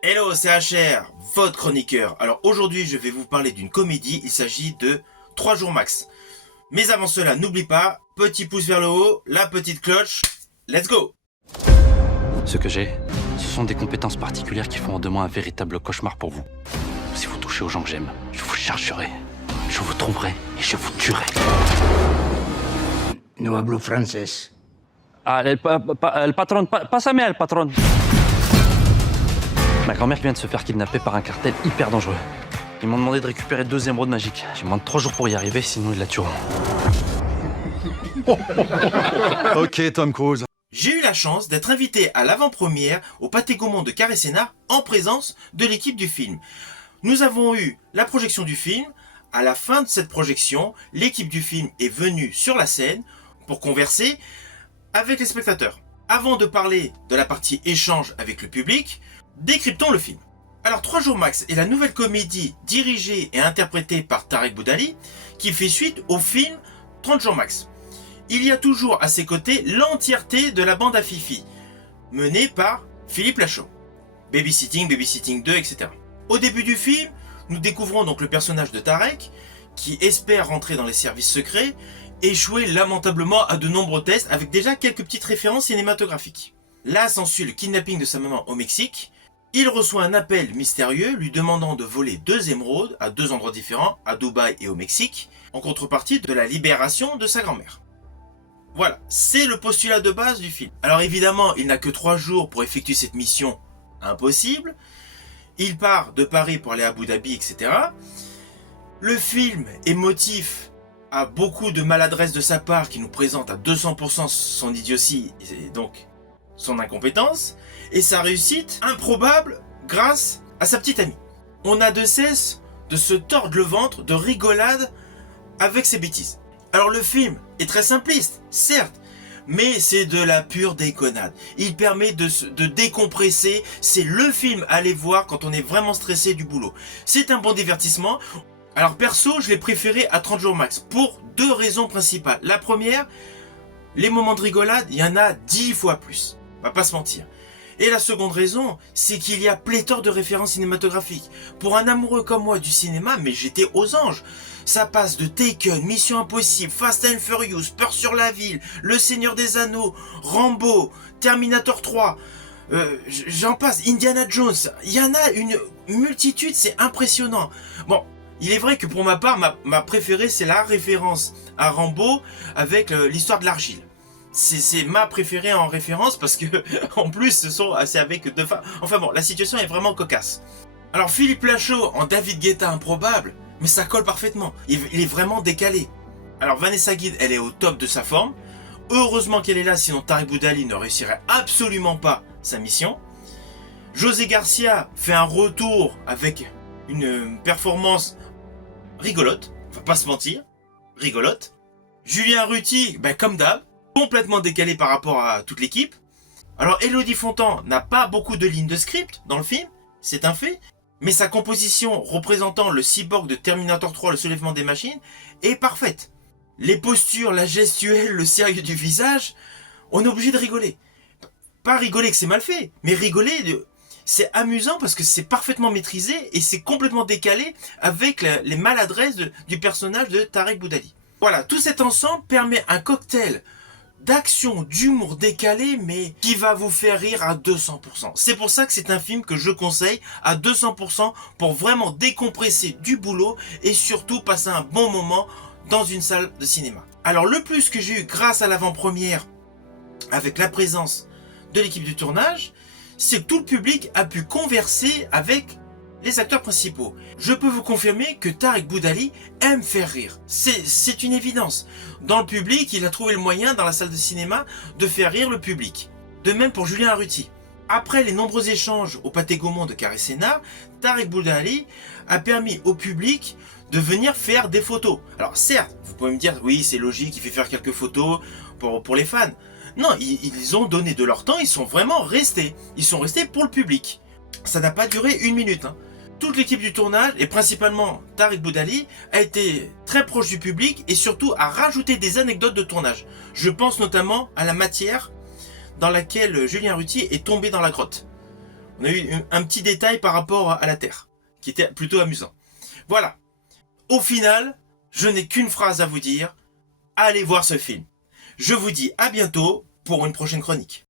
Hello, c'est HR, votre chroniqueur. Alors aujourd'hui, je vais vous parler d'une comédie. Il s'agit de 3 jours max. Mais avant cela, n'oublie pas, petit pouce vers le haut, la petite cloche. Let's go! Ce que j'ai, ce sont des compétences particulières qui font de moi un véritable cauchemar pour vous. Si vous touchez aux gens que j'aime, je vous chercherai, je vous trouverai et je vous tuerai. No hablo francés. Ah, el patron, pásame el patron. Ma grand-mère vient de se faire kidnapper par un cartel hyper dangereux. Ils m'ont demandé de récupérer 2 émeraudes magiques. J'ai moins de 3 jours pour y arriver, sinon ils la tueront. Ok, Tom Cruise. J'ai eu la chance d'être invité à l'avant-première au Pâté Gaumont de Carré-Sénart en présence de l'équipe du film. Nous avons eu la projection du film. À la fin de cette projection, l'équipe du film est venue sur la scène pour converser avec les spectateurs. Avant de parler de la partie échange avec le public, décryptons le film. Alors 3 jours max est la nouvelle comédie dirigée et interprétée par Tarek Boudali qui fait suite au film 30 jours max. Il y a toujours à ses côtés l'entièreté de la bande à Fifi, menée par Philippe Lachaud. Babysitting 2, etc. Au début du film, nous découvrons donc le personnage de Tarek qui espère rentrer dans les services secrets, échouer lamentablement à de nombreux tests avec déjà quelques petites références cinématographiques. Là s'ensuit le kidnapping de sa maman au Mexique. Il reçoit un appel mystérieux lui demandant de voler 2 émeraudes à 2 endroits différents, à Dubaï et au Mexique, en contrepartie de la libération de sa grand-mère. Voilà, c'est le postulat de base du film. Alors évidemment, il n'a que 3 jours pour effectuer cette mission impossible. Il part de Paris pour aller à Abu Dhabi, etc. Le film émotif a beaucoup de maladresse de sa part qui nous présente à 200% son idiotie et donc son incompétence et sa réussite improbable grâce à sa petite amie. On n'a de cesse de se tordre le ventre de rigolade avec ses bêtises. Alors le film est très simpliste, certes, mais c'est de la pure déconnade. Il permet de décompresser, c'est le film à aller voir quand on est vraiment stressé du boulot. C'est un bon divertissement. Alors perso, je l'ai préféré à 30 jours max pour 2 raisons principales. La première, les moments de rigolade, il y en a 10 fois plus. On va pas se mentir. Et la seconde raison, c'est qu'il y a pléthore de références cinématographiques. Pour un amoureux comme moi du cinéma, mais j'étais aux anges. Ça passe de Taken, Mission Impossible, Fast and Furious, Peur sur la ville, Le Seigneur des Anneaux, Rambo, Terminator 3, j'en passe, Indiana Jones. Il y en a une multitude, c'est impressionnant. Bon, il est vrai que pour ma part, ma préférée, c'est la référence à Rambo avec l'histoire de l'argile. C'est ma préférée en référence parce que en plus ce sont assez avec 2 femmes. Enfin bon, la situation est vraiment cocasse. Alors Philippe Lachaud en David Guetta improbable, mais ça colle parfaitement. Il est vraiment décalé. Alors Vanessa Guide, elle est au top de sa forme. Heureusement qu'elle est là, sinon Tarek Boudali ne réussirait absolument pas sa mission. José Garcia fait un retour avec une performance rigolote, on va pas se mentir, rigolote. Julien Ruti, comme d'hab, complètement décalé par rapport à toute l'équipe. Alors Elodie Fontan n'a pas beaucoup de lignes de script dans le film, c'est un fait, mais sa composition représentant le cyborg de Terminator 3, le soulèvement des machines, est parfaite. Les postures, la gestuelle, le sérieux du visage, on est obligé de rigoler. Pas rigoler que c'est mal fait, mais rigoler, c'est amusant parce que c'est parfaitement maîtrisé et c'est complètement décalé avec les maladresses du personnage de Tarek Boudali. Voilà, tout cet ensemble permet un cocktail d'action, d'humour décalé, mais qui va vous faire rire à 200%. C'est pour ça que c'est un film que je conseille à 200% pour vraiment décompresser du boulot et surtout passer un bon moment dans une salle de cinéma. Alors le plus que j'ai eu grâce à l'avant-première avec la présence de l'équipe du tournage, c'est que tout le public a pu converser avec les acteurs principaux. Je peux vous confirmer que Tarek Boudali aime faire rire. C'est une évidence. Dans le public, il a trouvé le moyen, dans la salle de cinéma, de faire rire le public. De même pour Julien Arruti. Après les nombreux échanges au Pâté Gaumont de Carré-Sénart, Tarek Boudali a permis au public de venir faire des photos. Alors certes, vous pouvez me dire, oui c'est logique, il fait faire quelques photos pour les fans. Non, ils ont donné de leur temps, ils sont vraiment restés. Ils sont restés pour le public. Ça n'a pas duré 1 minute. Toute l'équipe du tournage, et principalement Tarek Boudali, a été très proche du public et surtout a rajouté des anecdotes de tournage. Je pense notamment à la matière dans laquelle Julien Ruti est tombé dans la grotte. On a eu un petit détail par rapport à la Terre, qui était plutôt amusant. Voilà. Au final, je n'ai qu'une phrase à vous dire. Allez voir ce film. Je vous dis à bientôt pour une prochaine chronique.